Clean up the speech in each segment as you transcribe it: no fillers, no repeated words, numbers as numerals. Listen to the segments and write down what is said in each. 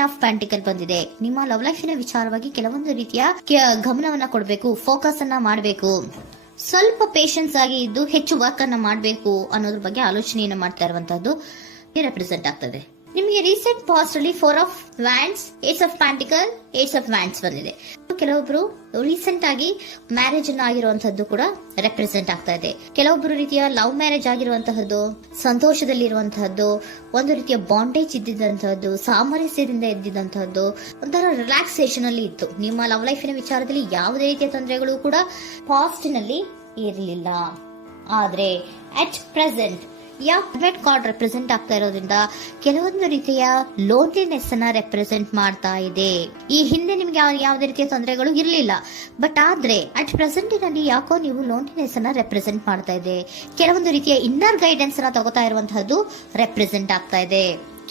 Queen of ಪ್ಯಾಂಟಿಕಲ್ ಬಂದಿದೆ. ನಿಮ್ಮ love ಲೈಫಿನ ವಿಚಾರವಾಗಿ ಕೆಲವೊಂದು ರೀತಿಯ ಗಮನವನ್ನ ಕೊಡಬೇಕು, ಫೋಕಸ್ ಅನ್ನ ಮಾಡಬೇಕು, ಸ್ವಲ್ಪ ಪೇಷನ್ಸ್ ಆಗಿ ಇದ್ದು ಹೆಚ್ಚು ವರ್ಕ್ ಅನ್ನ ಮಾಡಬೇಕು ಅನ್ನೋದ್ರ ಬಗ್ಗೆ ಆಲೋಚನೆಯನ್ನ ಮಾಡ್ತಾ ಇರುವಂತದ್ದು ರೆಪ್ರೆಸೆಂಟ್ ಆಗ್ತದೆ. ನಿಮಗೆ ರೀಸೆಂಟ್ ಪಾಸ್ಟ್ ಅಲ್ಲಿ 4 of wands, 8 of pentacle, 8 of wands ಬಂದಿದೆ. ಕೆಲವೊಬ್ರು ರೀಸೆಂಟ್ ಆಗಿ ಮ್ಯಾರೇಜ್ ಅನ್ನ ಆಗಿರುವಂತದ್ದು ಕೂಡ ರೆಪ್ರೆಸೆಂಟ್ ಆಗ್ತಾ ಇದೆ. ಕೆಲವೊಬ್ರು ರೀತಿಯ ಲವ್ ಮ್ಯಾರೇಜ್ ಆಗಿರುವಂತಹದ್ದು, ಸಂತೋಷದಲ್ಲಿರುವಂತಹದ್ದು, ಒಂದು ರೀತಿಯ ಬಾಂಡೇಜ್ ಇದ್ದಿದ್ದಂತಹದ್ದು, ಸಾಮರಸ್ಯದಿಂದ ಇದ್ದಿದ್ದಂತಹದ್ದು, ಒಂಥರ ರಿಲ್ಯಾಕ್ಸೇಷನ್ ಅಲ್ಲಿ ಇತ್ತು. ನಿಮ್ಮ ಲವ್ ಲೈಫಿನ ವಿಚಾರದಲ್ಲಿ ಯಾವುದೇ ರೀತಿಯ ತೊಂದರೆಗಳು ಕೂಡ ಪಾಸ್ಟ್ ನಲ್ಲಿ ಇರಲಿಲ್ಲ. ಆದ್ರೆ ಅಟ್ ಪ್ರೆಸೆಂಟ್ ಯಾವ ಕಾರ್ಡ್ ರೆಪ್ರೆಸೆಂಟ್ ಆಗ್ತಾ ಇರೋದ್ರಿಂದ ಕೆಲವೊಂದು ರೀತಿಯ ಲೋನ್ಲಿನೆಸ್ ಅನ್ನ ರೆಪ್ರೆಸೆಂಟ್ ಮಾಡ್ತಾ ಇದೆ. ಈ ಹಿಂದೆ ನಿಮ್ಗೆ ಯಾವುದೇ ರೀತಿಯ ತೊಂದರೆಗಳು ಇರಲಿಲ್ಲ, ಬಟ್ ಆದ್ರೆ ಅಟ್ ಪ್ರೆಸೆಂಟ್ ನಲ್ಲಿ ಯಾಕೋ ನೀವು ಲೋನ್ಲಿನೆಸ್ ಅನ್ನ ರೆಪ್ರೆಸೆಂಟ್ ಮಾಡ್ತಾ ಇದೆ. ಕೆಲವೊಂದು ರೀತಿಯ ಇನ್ನರ್ ಗೈಡೆನ್ಸ್ ಅನ್ನ ತಗೋತಾ ಇರುವಂತಹದ್ದು ರೆಪ್ರೆಸೆಂಟ್ ಆಗ್ತಾ ಇದೆ.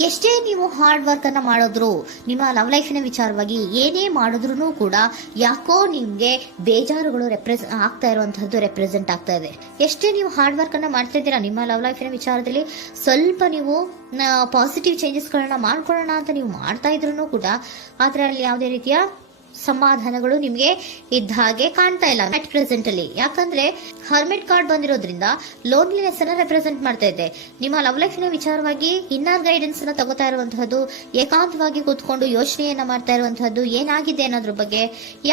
ಎಷ್ಟೇ ನೀವು ಹಾರ್ಡ್ ವರ್ಕ್ ಅನ್ನ ಮಾಡಿದ್ರು, ನಿಮ್ಮ ಲವ್ ಲೈಫಿನ ವಿಚಾರವಾಗಿ ಏನೇ ಮಾಡಿದ್ರು ಕೂಡ ಯಾಕೋ ನಿಮ್ಗೆ ಬೇಜಾರುಗಳು ಆಗ್ತಾ ಇರುವಂತಹದ್ದು ರೆಪ್ರೆಸೆಂಟ್ ಆಗ್ತಾ ಇದೆ. ಎಷ್ಟೇ ನೀವು ಹಾರ್ಡ್ ವರ್ಕ್ ಅನ್ನ ಮಾಡ್ತಾ ಇದ್ದೀರಾ ನಿಮ್ಮ ಲವ್ ಲೈಫಿನ ವಿಚಾರದಲ್ಲಿ, ಸ್ವಲ್ಪ ನೀವು ಪಾಸಿಟಿವ್ ಚೇಂಜಸ್ ಗಳನ್ನ ಮಾಡ್ಕೊಳ್ಳೋಣ ಅಂತ ನೀವು ಮಾಡ್ತಾ ಇದ್ರು ಕೂಡ ಅದರಲ್ಲಿ ಯಾವುದೇ ರೀತಿಯ ಸಮಾಧಾನಗಳು ನಿಮ್ಗೆ ಇದ್ದ ಹಾಗೆ ಕಾಣ್ತಾ ಇಲ್ಲ ಅಟ್ ಪ್ರೆಸೆಂಟ್ ಅಲ್ಲಿ. ಯಾಕಂದ್ರೆ ಹರ್ಮಿಟ್ ಕಾರ್ಡ್ ಬಂದಿರೋದ್ರಿಂದ ಲೋನ್ಲಿನೆಸ್ ಅನ್ನ ರೆಪ್ರೆಸೆಂಟ್ ಮಾಡ್ತಾ ಇದೆ. ನಿಮ್ಮ ಲವ್ ಲೈಫಿನ ವಿಚಾರವಾಗಿ ಇನ್ನರ್ ಗೈಡೆನ್ಸ್ ಅನ್ನ ತಗೋತಾ ಇರುವಂತಹದ್ದು, ಏಕಾಂತವಾಗಿ ಕೂತ್ಕೊಂಡು ಯೋಚನೆಯನ್ನ ಮಾಡ್ತಾ ಇರುವಂತಹದ್ದು, ಏನಾಗಿದೆ ಅನ್ನೋದ್ರ ಬಗ್ಗೆ,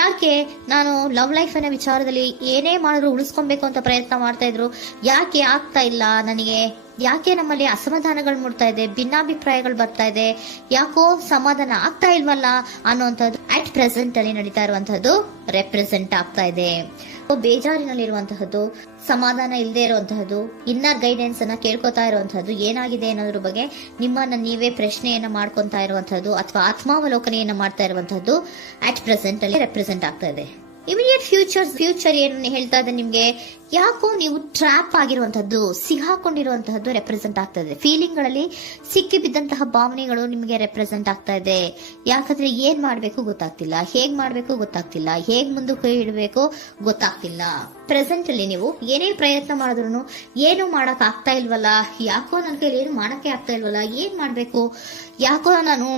ಯಾಕೆ ನಾನು ಲವ್ ಲೈಫ್ ಅನ್ನ ವಿಚಾರದಲ್ಲಿ ಏನೇ ಮಾಡಿದ್ರು ಉಳಿಸ್ಕೊಬೇಕು ಅಂತ ಪ್ರಯತ್ನ ಮಾಡ್ತಾ ಇದ್ರು, ಯಾಕೆ ಆಗ್ತಾ ಇಲ್ಲ ನನಗೆ, ಯಾಕೆ ನಮ್ಮಲ್ಲಿ ಅಸಮಾಧಾನಗಳು ಮೂಡ್ತಾ ಇದೆ, ಭಿನ್ನಾಭಿಪ್ರಾಯಗಳು ಬರ್ತಾ ಇದೆ, ಯಾಕೋ ಸಮಾಧಾನ ಆಗ್ತಾ ಇಲ್ವಲ್ಲ ಅನ್ನುವಂಥದ್ದು ಅಟ್ ಪ್ರೆಸೆಂಟ್ ಅಲ್ಲಿ ನಡೀತಾ ಇರುವಂತಹದ್ದು ರೆಪ್ರೆಸೆಂಟ್ ಆಗ್ತಾ ಇದೆ. ಬೇಜಾರಿನಲ್ಲಿರುವಂತಹದ್ದು, ಸಮಾಧಾನ ಇಲ್ಲದೆ ಇರುವಂತಹದ್ದು, ಇನ್ನರ್ ಗೈಡೆನ್ಸ್ ಅನ್ನ ಕೇಳ್ಕೊತಾ ಇರುವಂತಹದ್ದು, ಏನಾಗಿದೆ ಅನ್ನೋದ್ರ ಬಗ್ಗೆ ನಿಮ್ಮನ್ನ ನೀವೇ ಪ್ರಶ್ನೆಯನ್ನ ಮಾಡ್ಕೊಂತಾ ಇರುವಂತಹದ್ದು ಅಥವಾ ಆತ್ಮಾವಲೋಕನೆಯನ್ನ ಮಾಡ್ತಾ ಇರುವಂತಹದ್ದು ಅಟ್ ಪ್ರೆಸೆಂಟ್ ಅಲ್ಲಿ ರೆಪ್ರೆಸೆಂಟ್ ಆಗ್ತಾ ಇದೆ. ಇಮಿಡಿಯೇಟ್ ಫ್ಯೂಚರ್ ಏನು ಹೇಳ್ತಾ ಇದೆ ನಿಮ್ಗೆ, ಯಾಕೋ ನೀವು ಟ್ರ್ಯಾಪ್ ಆಗಿರುವಂತಹದ್ದು, ಸಿಗಾಕೊಂಡಿರುವಂತಹದ್ದು ರೆಪ್ರೆಸೆಂಟ್ ಆಗ್ತಾ ಇದೆ. ಫೀಲಿಂಗ್ ಗಳಲ್ಲಿ ಸಿಕ್ಕಿ ಬಿದ್ದಂತಹ ಭಾವನೆಗಳು ನಿಮಗೆ ರೆಪ್ರೆಸೆಂಟ್ ಆಗ್ತಾ ಇದೆ. ಯಾಕಂದ್ರೆ ಏನ್ ಮಾಡ್ಬೇಕು ಗೊತ್ತಾಗ್ತಿಲ್ಲ, ಹೇಗ್ ಮಾಡ್ಬೇಕು ಗೊತ್ತಾಗ್ತಿಲ್ಲ, ಹೇಗ್ ಮುಂದಕ್ಕೆ ಇಡಬೇಕು ಗೊತ್ತಾಗ್ತಿಲ್ಲ. ಪ್ರೆಸೆಂಟ್ ಅಲ್ಲಿ ನೀವು ಏನೇ ಪ್ರಯತ್ನ ಮಾಡಿದ್ರು ಏನು ಮಾಡಕ್ ಆಗ್ತಾ ಇಲ್ವಲ್ಲ, ಯಾಕೋ ನನ್ ಕೈಲಿ ಏನು ಮಾಡಕ್ಕೆ ಆಗ್ತಾ ಇಲ್ವಲ್ಲ, ಏನ್ ಮಾಡ್ಬೇಕು, ಯಾಕೋ ನಾನು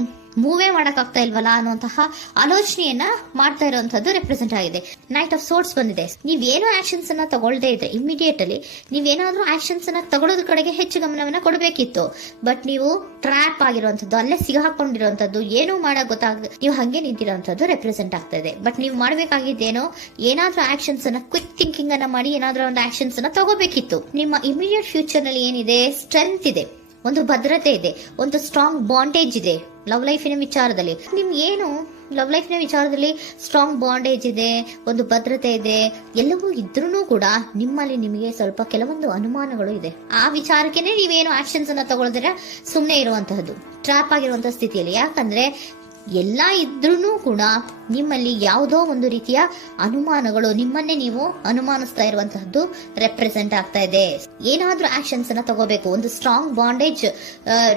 ಮೂವೇ ಮಾಡಕ್ ಆಗ್ತಾ ಇಲ್ವಲ್ಲ ಅನ್ನುವಂತಹ ಆಲೋಚನೆಯನ್ನ ಮಾಡ್ತಾ ಇರುವಂತದ್ದು ರೆಪ್ರೆಸೆಂಟ್ ಆಗಿದೆ. ನೈಟ್ ಆಫ್ ಸೋರ್ಟ್ಸ್ ಬಂದಿದೆ. ನೀವೇನೋ ಆಕ್ಷನ್ಸ್ ಅನ್ನ ತಗೊಳ್ಳದೇ ಇದ್ರೆ ಇಮಿಡಿಯೇಟ್ ಅಲ್ಲಿ ನೀವೇನಾದ್ರೂ ಆಕ್ಷನ್ಸ್ ಅನ್ನ ತಗೊಳ್ಳೋದ್ರ ಕಡೆಗೆ ಹೆಚ್ಚು ಗಮನವನ್ನ ಕೊಡಬೇಕಿತ್ತು. ಬಟ್ ನೀವು ಟ್ರ್ಯಾಪ್ ಆಗಿರುವಂತದ್ದು, ಅಲ್ಲೇ ಸಿಗಾಕೊಂಡಿರುವಂತದ್ದು, ಏನೂ ಮಾಡಕ್ ಗೊತ್ತಾಗ ನೀವು ಹಂಗೆ ನಿಂತಿರುವಂತದ್ದು ರೆಪ್ರೆಸೆಂಟ್ ಆಗ್ತಾ ಇದೆ. ಬಟ್ ನೀವು ಮಾಡಬೇಕಾಗಿದ್ದೇನೋ ಏನಾದ್ರೂ ಆಕ್ಷನ್ಸ್ ಅನ್ನ ಕ್ವಿಕ್ ಥಿಂಕಿಂಗ್ ಅನ್ನ ಮಾಡಿ ಏನಾದ್ರೂ ಒಂದು ಆಕ್ಷನ್ಸ್ ಅನ್ನ ತಗೋಬೇಕಿತ್ತು. ನಿಮ್ಮ ಇಮಿಡಿಯೇಟ್ ಫ್ಯೂಚರ್ ನಲ್ಲಿ ಏನಿದೆ, ಸ್ಟ್ರೆಂತ್ ಇದೆ, ಒಂದು ಭದ್ರತೆ ಇದೆ, ಒಂದು ಸ್ಟ್ರಾಂಗ್ ಬಾಂಡೇಜ್ ಇದೆ. ಲವ್ ಲೈಫಿನ ವಿಚಾರದಲ್ಲಿ ನಿಮ್ಗೆ ಏನು ಲವ್ ಲೈಫಿನ ವಿಚಾರದಲ್ಲಿ ಸ್ಟ್ರಾಂಗ್ ಬಾಂಡೇಜ್ ಇದೆ, ಒಂದು ಭದ್ರತೆ ಇದೆ, ಎಲ್ಲವೂ ಇದ್ರೂ ಕೂಡ ನಿಮ್ಮಲ್ಲಿ ನಿಮಗೆ ಸ್ವಲ್ಪ ಕೆಲವೊಂದು ಅನುಮಾನಗಳು ಇದೆ. ಆ ವಿಚಾರಕ್ಕೆ ನೀವೇನು ಆಕ್ಷನ್ಸ್ ಅನ್ನ ತಗೊಳ್ದಿರ ಸುಮ್ಮನೆ ಇರುವಂತಹದ್ದು, ಟ್ರಾಪ್ ಆಗಿರುವಂತಹ ಸ್ಥಿತಿಯಲ್ಲಿ. ಯಾಕಂದ್ರೆ ಎಲ್ಲ ಇದ್ರೂ ಕೂಡ ನಿಮ್ಮಲ್ಲಿ ಯಾವುದೋ ಒಂದು ರೀತಿಯ ಅನುಮಾನಗಳು, ನಿಮ್ಮನ್ನೇ ನೀವು ಅನುಮಾನಿಸ್ತಾ ಇರುವಂತಹದ್ದು ರೆಪ್ರೆಸೆಂಟ್ ಆಗ್ತಾ ಇದೆ. ಏನಾದ್ರೂ ಆಕ್ಷನ್ಸ್ ಅನ್ನ ತಗೋಬೇಕು, ಒಂದು ಸ್ಟ್ರಾಂಗ್ ಬಾಂಡೇಜ್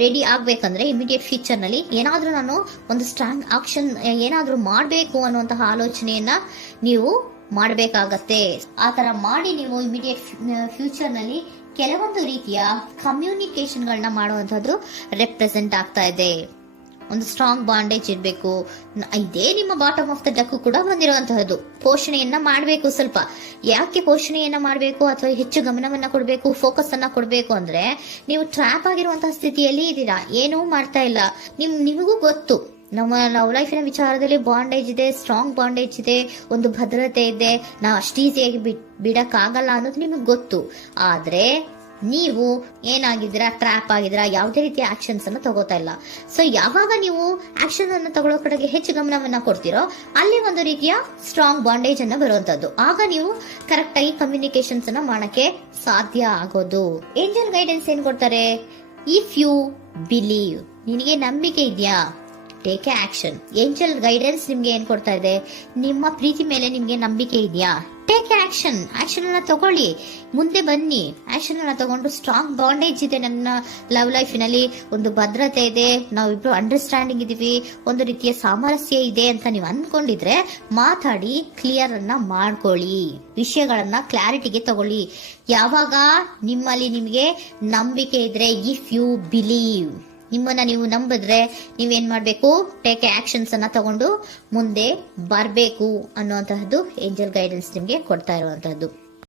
ರೆಡಿ ಆಗ್ಬೇಕಂದ್ರೆ ಇಮಿಡಿಯೇಟ್ ಫ್ಯೂಚರ್ ನಲ್ಲಿ ಏನಾದ್ರೂ ನಾನು ಒಂದು ಸ್ಟ್ರಾಂಗ್ ಆಕ್ಷನ್ ಏನಾದ್ರೂ ಮಾಡಬೇಕು ಅನ್ನುವಂತಹ ಆಲೋಚನೆಯನ್ನ ನೀವು ಮಾಡಬೇಕಾಗತ್ತೆ. ಆತರ ಮಾಡಿ ನೀವು ಇಮಿಡಿಯೇಟ್ ಫ್ಯೂಚರ್ ನಲ್ಲಿ ಕೆಲವೊಂದು ರೀತಿಯ ಕಮ್ಯುನಿಕೇಶನ್ ಗಳನ್ನ ಮಾಡುವಂತಹದ್ದು ರೆಪ್ರೆಸೆಂಟ್ ಆಗ್ತಾ ಇದೆ. ಒಂದು ಸ್ಟ್ರಾಂಗ್ ಬಾಂಡೇಜ್ ಇರಬೇಕು. ಇದೇ ನಿಮ್ಮ ಬಾಟಮ್ ಆಫ್ ದ ಡಕ್ ಕೂಡ ಬಂದಿರುವಂತಹದ್ದು. ಪೋಷಣೆಯನ್ನ ಮಾಡಬೇಕು. ಸ್ವಲ್ಪ ಯಾಕೆ ಪೋಷಣೆಯನ್ನ ಮಾಡಬೇಕು ಅಥವಾ ಹೆಚ್ಚು ಗಮನವನ್ನ ಕೊಡಬೇಕು, ಫೋಕಸ್ ಅನ್ನ ಕೊಡಬೇಕು ಅಂದ್ರೆ, ನೀವು ಟ್ರ್ಯಾಪ್ ಆಗಿರುವಂತಹ ಸ್ಥಿತಿಯಲ್ಲಿ ಇದ್ದೀರಾ, ಏನೂ ಮಾಡ್ತಾ ಇಲ್ಲ. ನಿಮಗೂ ಗೊತ್ತು ನಮ್ಮ ಲವ್ ಲೈಫಿನ ವಿಚಾರದಲ್ಲಿ ಬಾಂಡೇಜ್ ಇದೆ, ಸ್ಟ್ರಾಂಗ್ ಬಾಂಡೇಜ್ ಇದೆ, ಒಂದು ಭದ್ರತೆ ಇದೆ, ನಾವು ಅಷ್ಟು ಈಸಿಯಾಗಿ ಬಿಡಕ್ ಆಗಲ್ಲ ಅನ್ನೋದು ನಿಮಗೆ ಗೊತ್ತು. ಆದ್ರೆ ನೀವು ಏನಾಗಿದ್ದೀರಾ, ಟ್ರ್ಯಾಪ್ ಆಗಿದ್ದೀರಾ, ಯಾವುದೇ ರೀತಿಯ ಆಕ್ಷನ್ಸ್ ಅನ್ನ ತಗೋತಾ ಇಲ್ಲ. ಸೊ ಯಾವಾಗ ನೀವು ಆಕ್ಷನ್ ಅನ್ನು ತಗೊಳ್ಳೋ ಕಡೆಗೆ ಹೆಚ್ಚು ಗಮನವನ್ನ ಕೊಡ್ತೀರೋ ಅಲ್ಲಿ ಒಂದು ರೀತಿಯ ಸ್ಟ್ರಾಂಗ್ ಬಾಂಡೇಜ್ ಅನ್ನ ಬರುವಂತದ್ದು. ಆಗ ನೀವು ಕರೆಕ್ಟ್ ಆಗಿ ಕಮ್ಯುನಿಕೇಶನ್ಸ್ ಅನ್ನ ಮಾಡಕ್ಕೆ ಸಾಧ್ಯ ಆಗೋದು. ಏಂಜಲ್ ಗೈಡೆನ್ಸ್ ಏನ್ ಕೊಡ್ತಾರೆ, ಇಫ್ ಯು ಬಿಲೀವ್, ನಿನಗೆ ನಂಬಿಕೆ ಇದೆಯಾ, take A action. Angel guidance ನಿಮ್ಗೆ ಏನ್ ಕೊಡ್ತಾ ಇದೆ, ನಿಮ್ಮ ಪ್ರೀತಿ ಮೇಲೆ ನಿಮ್ಗೆ ನಂಬಿಕೆ ಇದೆಯಾ, ಟೇಕ್ ಆಕ್ಷನ್. ಆಕ್ಷನ್ ಅನ್ನ ತಗೊಳ್ಳಿ, ಮುಂದೆ ಬನ್ನಿ. ಆಕ್ಷನ್ ಅನ್ನ ತಗೊಂಡು ಸ್ಟ್ರಾಂಗ್ ಬಾಂಡೇಜ್ ಇದೆ ನನ್ನ ಲವ್ ಲೈಫಿನಲ್ಲಿ, ಒಂದು ಭದ್ರತೆ ಇದೆ, ನಾವಿಬ್ರು ಅಂಡರ್ಸ್ಟ್ಯಾಂಡಿಂಗ್ ಇದೀವಿ, ಒಂದು ರೀತಿಯ ಸಾಮರಸ್ಯ ಇದೆ ಅಂತ ನೀವು ಅನ್ಕೊಂಡಿದ್ರೆ ಮಾತಾಡಿ ಕ್ಲಿಯರ್ ಅನ್ನ ಮಾಡ್ಕೊಳ್ಳಿ, ವಿಷಯಗಳನ್ನ ಕ್ಲಾರಿಟಿಗೆ ತಗೊಳ್ಳಿ. ಯಾವಾಗ ನಿಮ್ಮಲ್ಲಿ ನಿಮಗೆ ನಂಬಿಕೆ ಇದ್ರೆ, ಇಫ್ ಯು ಬಿಲೀವ್, ನಿಮ್ಮನ್ನ ನೀವು ನಂಬಿದ್ರೆ ನೀವೇನ್ ಮಾಡ್ಬೇಕು, ಟೇಕ್ ಆಕ್ಷನ್ಸ್ ಅನ್ನ ತಗೊಂಡು ಮುಂದೆ ಬರ್ಬೇಕು ಅನ್ನುವಂತಹದ್ದು ಏಂಜಲ್ ಗೈಡೆನ್ಸ್ ನಿಮ್ಗೆ ಕೊಡ್ತಾ ಇರುವಂತಹದ್ದು.